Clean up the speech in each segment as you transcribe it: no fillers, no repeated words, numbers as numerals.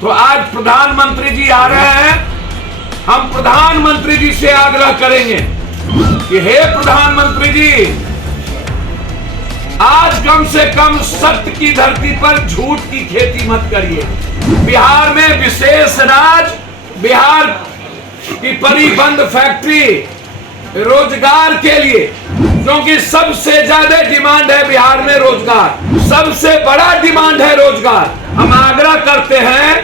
तो आज प्रधानमंत्री जी आ रहे हैं, हम प्रधानमंत्री जी से आग्रह करेंगे कि हे प्रधानमंत्री जी, आज कम से कम सत्य की धरती पर झूठ की खेती मत करिए। बिहार में विशेष राज, बिहार की परिबंध फैक्ट्री रोजगार के लिए, क्योंकि सबसे ज्यादा डिमांड है बिहार में रोजगार, सबसे बड़ा डिमांड है रोजगार। हम आग्रह करते हैं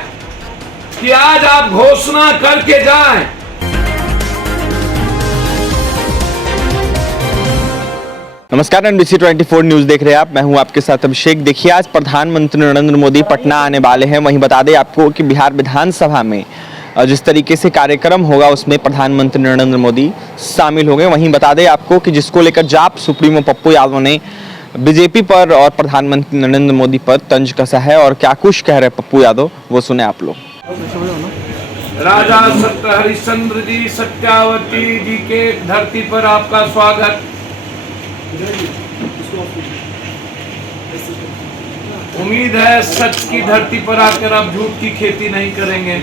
कि आज आप घोषणा करके जाएं। नमस्कार, NBC 24 न्यूज देख रहे हैं आप। मैं हूं आपके साथ अभिषेक। देखिए, आज प्रधानमंत्री नरेंद्र मोदी पटना आने वाले हैं। वहीं बता दें आपको कि बिहार विधानसभा में जिस तरीके से कार्यक्रम होगा उसमें प्रधानमंत्री नरेंद्र मोदी शामिल होंगे। वहीं बता दें आपको कि जिसको लेकर जाप सुप्रीमो पप्पू यादव ने बीजेपी पर और प्रधानमंत्री नरेंद्र मोदी पर तंज कसा है और क्या कुछ कह रहे पप्पू यादव, वो सुने आप लोग। राजा सत्य हरिश्चंद्र जी, सत्यावती जी के धरती पर आपका स्वागत। उम्मीद है सच की धरती पर आकर आप झूठ की खेती नहीं करेंगे।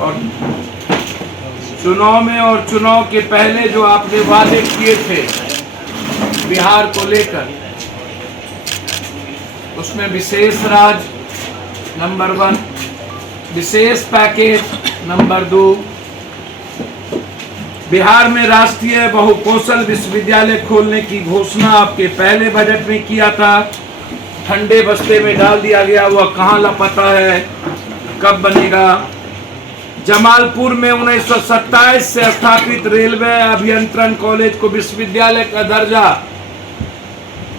और चुनाव में और चुनाव के पहले जो आपने वादे किए थे बिहार को लेकर, उसमें विशेष राज नंबर 1, विशेष पैकेज नंबर 2, बिहार में राष्ट्रीय बहुकौशल विश्वविद्यालय खोलने की घोषणा आपके पहले बजट में किया था, ठंडे बस्ते में डाल दिया गया। वह कहां लापता है, कब बनेगा? जमालपुर में 1927 से स्थापित रेलवे अभियंत्रण कॉलेज को विश्वविद्यालय का दर्जा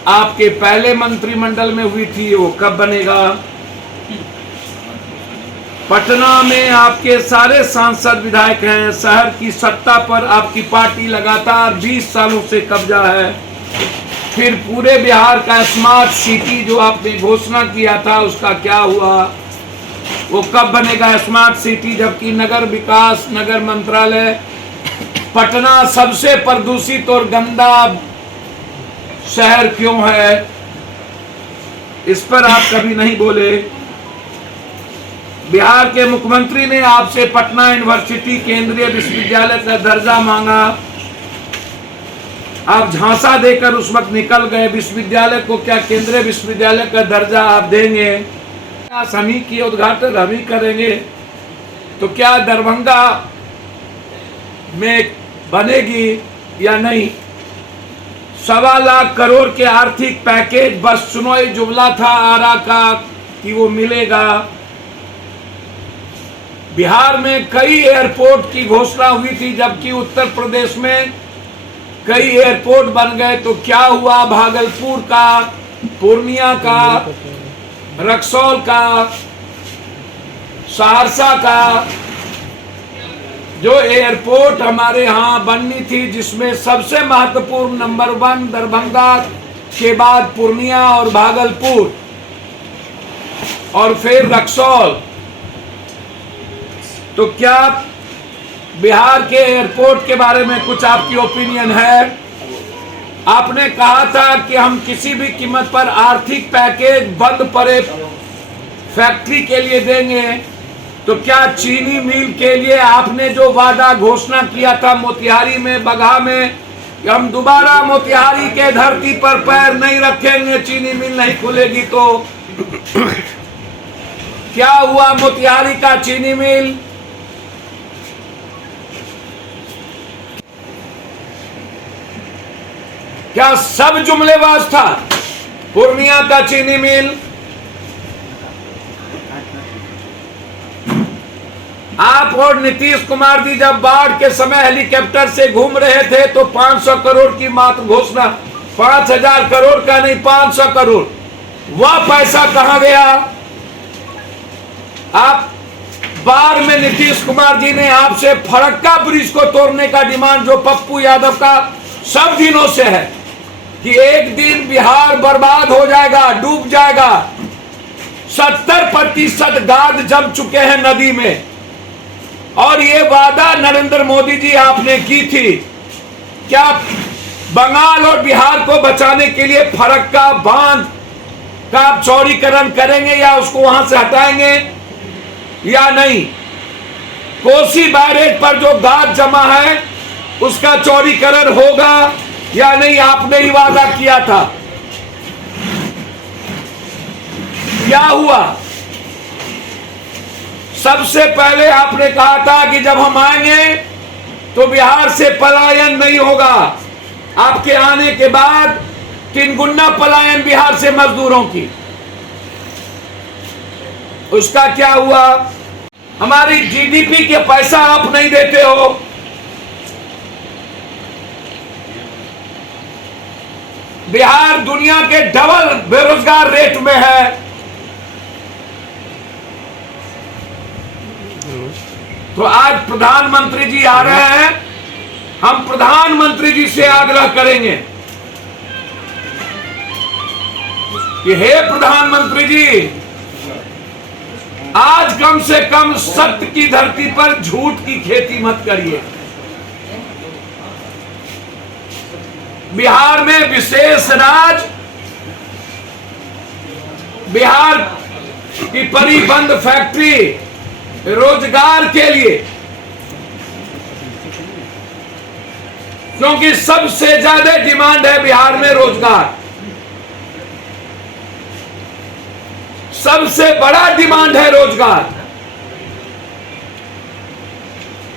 आपके पहले मंत्रिमंडल में हुई थी, वो कब बनेगा? पटना में आपके सारे सांसद विधायक हैं, शहर की सत्ता पर आपकी पार्टी लगातार 20 सालों से कब्जा है। फिर पूरे बिहार का स्मार्ट सिटी जो आपने घोषणा किया था, उसका क्या हुआ? वो कब बनेगा स्मार्ट सिटी? जबकि नगर विकास, नगर मंत्रालय, पटना सबसे प्रदूषित और गंदा शहर क्यों है, इस पर आप कभी नहीं बोले। बिहार के मुख्यमंत्री ने आपसे पटना यूनिवर्सिटी केंद्रीय विश्वविद्यालय का दर्जा मांगा, आप झांसा देकर उस वक्त निकल गए। विश्वविद्यालय को क्या केंद्रीय विश्वविद्यालय का दर्जा आप देंगे? हम ही की उद्घाटन हम ही करेंगे, तो क्या दरभंगा में बनेगी या नहीं? 1.25 लाख करोड़ के आर्थिक पैकेज बस सुनोई जुमला था आरा का कि वो मिलेगा। बिहार में कई एयरपोर्ट की घोषणा हुई थी, जबकि उत्तर प्रदेश में कई एयरपोर्ट बन गए। तो क्या हुआ? भागलपुर का, पूर्णिया का, रक्सौल का, सहरसा का जो एयरपोर्ट हमारे यहाँ बननी थी, जिसमें सबसे महत्वपूर्ण नंबर 1 दरभंगा के बाद पूर्णिया और भागलपुर और फिर रक्सौल। तो क्या बिहार के एयरपोर्ट के बारे में कुछ आपकी ओपिनियन है? आपने कहा था कि हम किसी भी कीमत पर आर्थिक पैकेज बंद पड़े फैक्ट्री के लिए देंगे। तो क्या चीनी मिल के लिए आपने जो वादा घोषणा किया था मोतिहारी में, बगहा में, हम दोबारा मोतिहारी के धरती पर पैर नहीं रखेंगे, चीनी मिल नहीं खुलेगी, तो क्या हुआ मोतिहारी का चीनी मिल? क्या सब जुमलेबाज था? पूर्णिया का चीनी मिल, आप और नीतीश कुमार जी जब बाढ़ के समय हेलीकॉप्टर से घूम रहे थे तो 500 करोड़ की मात्र घोषणा, 5000 करोड़ का नहीं, 500 करोड़, वह पैसा कहां गया? आप बाढ़ में नीतीश कुमार जी ने आपसे फरक्का ब्रिज को तोड़ने का डिमांड, जो पप्पू यादव का सब दिनों से है कि एक दिन बिहार बर्बाद हो जाएगा, डूब जाएगा। 70% गाद जम चुके हैं नदी में, और ये वादा नरेंद्र मोदी जी आपने की थी। क्या बंगाल और बिहार को बचाने के लिए फरक्का बांध का आप चौड़ीकरण करेंगे या उसको वहां से हटाएंगे या नहीं? कोसी बैरेज पर जो गाद जमा है उसका चौड़ीकरण होगा या नहीं? आपने ही वादा किया था, क्या हुआ? सबसे पहले आपने कहा था कि जब हम आएंगे तो बिहार से पलायन नहीं होगा। आपके आने के बाद 3 गुना पलायन बिहार से मजदूरों की। उसका क्या हुआ? हमारी जीडीपी के पैसा आप नहीं देते हो। बिहार दुनिया के डबल बेरोजगार रेट में है। तो आज प्रधानमंत्री जी आ रहे हैं, हम प्रधानमंत्री जी से आग्रह करेंगे कि हे प्रधानमंत्री जी, आज कम से कम सत्य की धरती पर झूठ की खेती मत करिए। बिहार में विशेष राज, बिहार की परिबंध फैक्ट्री रोजगार के लिए, क्योंकि सबसे ज्यादा डिमांड है बिहार में रोजगार, सबसे बड़ा डिमांड है रोजगार।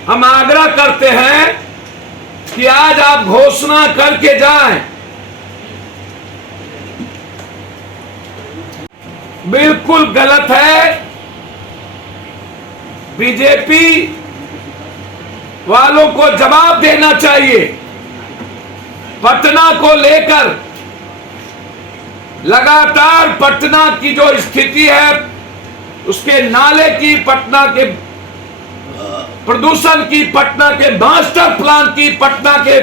हम आग्रह करते हैं कि आज आप घोषणा करके जाएं। बिल्कुल गलत है। बीजेपी वालों को जवाब देना चाहिए। पटना को लेकर लगातार पटना की जो स्थिति है, उसके नाले की, पटना के प्रदूषण की, पटना के मास्टर प्लान की, पटना के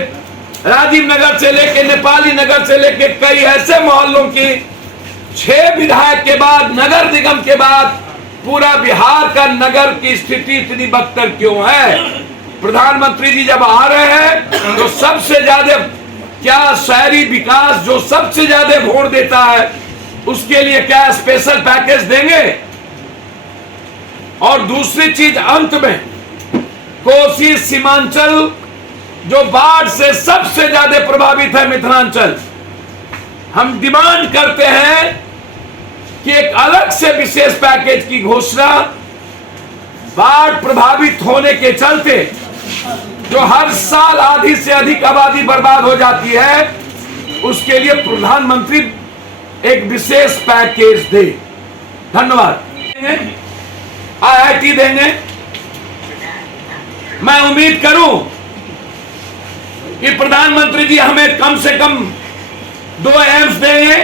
राजीव नगर से लेके नेपाली नगर से लेके कई ऐसे मोहल्लों की 6 विधायक के बाद, नगर निगम के बाद पूरा बिहार का नगर की स्थिति इतनी बदतर क्यों है? प्रधानमंत्री जी जब आ रहे हैं तो सबसे ज्यादा क्या शहरी विकास जो सबसे ज्यादा वोट देता है उसके लिए क्या स्पेशल पैकेज देंगे? और दूसरी चीज, अंत में कोसी सीमांचल जो बाढ़ से सबसे ज्यादा प्रभावित है, मिथिलांचल, हम डिमांड करते हैं कि एक अलग से विशेष पैकेज की घोषणा। बाढ़ प्रभावित होने के चलते जो हर साल आधी से अधिक आबादी बर्बाद हो जाती है, उसके लिए प्रधानमंत्री एक विशेष पैकेज दे। धन्यवाद। IIT देंगे। मैं उम्मीद करूं कि प्रधानमंत्री जी हमें कम से कम 2 एम्स देंगे।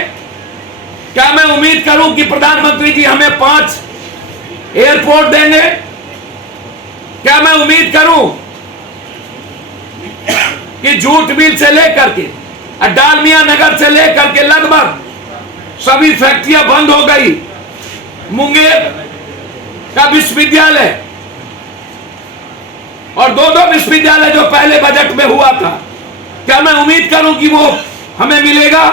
क्या मैं उम्मीद करूं कि प्रधानमंत्री जी हमें 5 एयरपोर्ट देंगे? क्या मैं उम्मीद करूं कि जूट मिल से लेकर के डालमिया नगर से लेकर के लगभग सभी फैक्ट्रियां बंद हो गई, मुंगेर का विश्वविद्यालय और 2 विश्वविद्यालय जो पहले बजट में हुआ था, क्या मैं उम्मीद करूं कि वो हमें मिलेगा?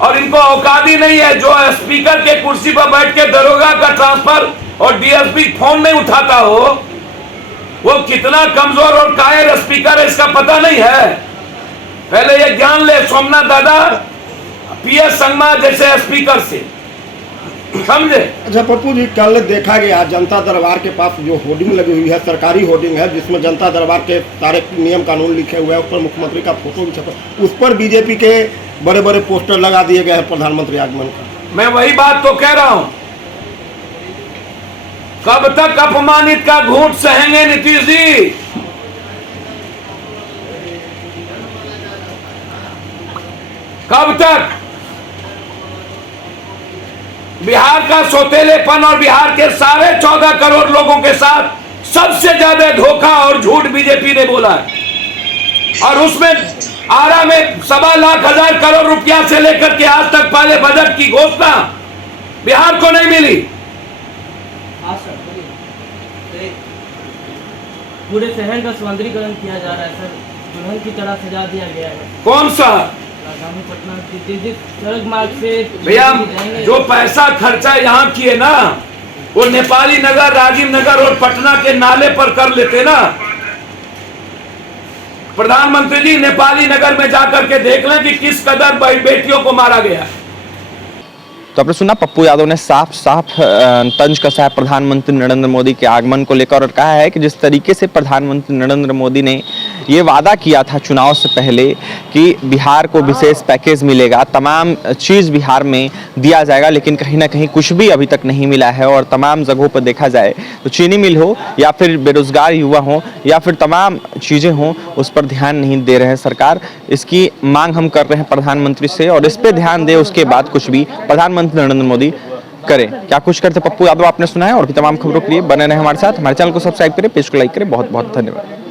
और इनको औकात ही नहीं है। जो स्पीकर के कुर्सी पर बैठ के दरोगा का ट्रांसफर और डीएसपी फोन नहीं उठाता हो, वो कितना कमजोर और कायर स्पीकर है इसका पता नहीं है। पहले ये ज्ञान ले सोमनाथ दादा PS संगमा जैसे स्पीकर से, समझे? अच्छा पप्पू जी, कल देखा गया जनता दरबार के पास जो होर्डिंग लगी हुई है, सरकारी होर्डिंग है, जिसमें जनता दरबार के सारे नियम कानून लिखे हुए हैं, उस पर मुख्यमंत्री का फोटो भी छपा, उस पर बीजेपी के बड़े बड़े पोस्टर लगा दिए गए हैं प्रधानमंत्री आगमन का। मैं वही बात तो कह रहा हूं, कब तक अपमानित का घूंट सहेंगे नीतीश जी? कब तक? बिहार का सौतेलेपन और बिहार के सारे 14 करोड़ लोगों के साथ सबसे ज्यादा धोखा और झूठ बीजेपी ने बोला है। और उसमें आरा में 1.25 लाख करोड़ रुपया से लेकर के आज तक पहले बजट की घोषणा बिहार को नहीं मिली। पूरे शहर का सौंदर्यीकरण किया जा रहा है सर, दुल्हन की तरह सजा दिया गया है। कौन सा? राजधानी पटना की जिस सड़क मार्ग से भैया जाएंगे, जो पैसा खर्चा यहाँ किए ना, वो नेपाली नगर, राजीव नगर और पटना के नाले पर कर लेते ना। प्रधानमंत्री जी नेपाली नगर में जाकर के देख लें कि किस कदर बेटियों को मारा गया। तो आपने सुना, पप्पू यादव ने साफ साफ तंज कसा है प्रधानमंत्री नरेंद्र मोदी के आगमन को लेकर और कहा है कि जिस तरीके से प्रधानमंत्री नरेंद्र मोदी ने ये वादा किया था चुनाव से पहले कि बिहार को विशेष पैकेज मिलेगा, तमाम चीज़ बिहार में दिया जाएगा, लेकिन कहीं ना कहीं कुछ भी अभी तक नहीं मिला है। और तमाम जगहों पर देखा जाए तो चीनी मिल हो या फिर बेरोजगार युवा हो या फिर तमाम चीज़ें हों, उस पर ध्यान नहीं दे रहे हैं सरकार। इसकी मांग हम कर रहे हैं प्रधानमंत्री से और इस पर ध्यान दे, उसके बाद कुछ भी प्रधानमंत्री नरेंद्र मोदी करें। क्या कुछ करते पप्पू यादव आपने सुना है। और भी तमाम खबरों के लिए बने रहे हमारे साथ, हमारे चैनल को सब्सक्राइब करें, पेज को लाइक करें। बहुत बहुत धन्यवाद।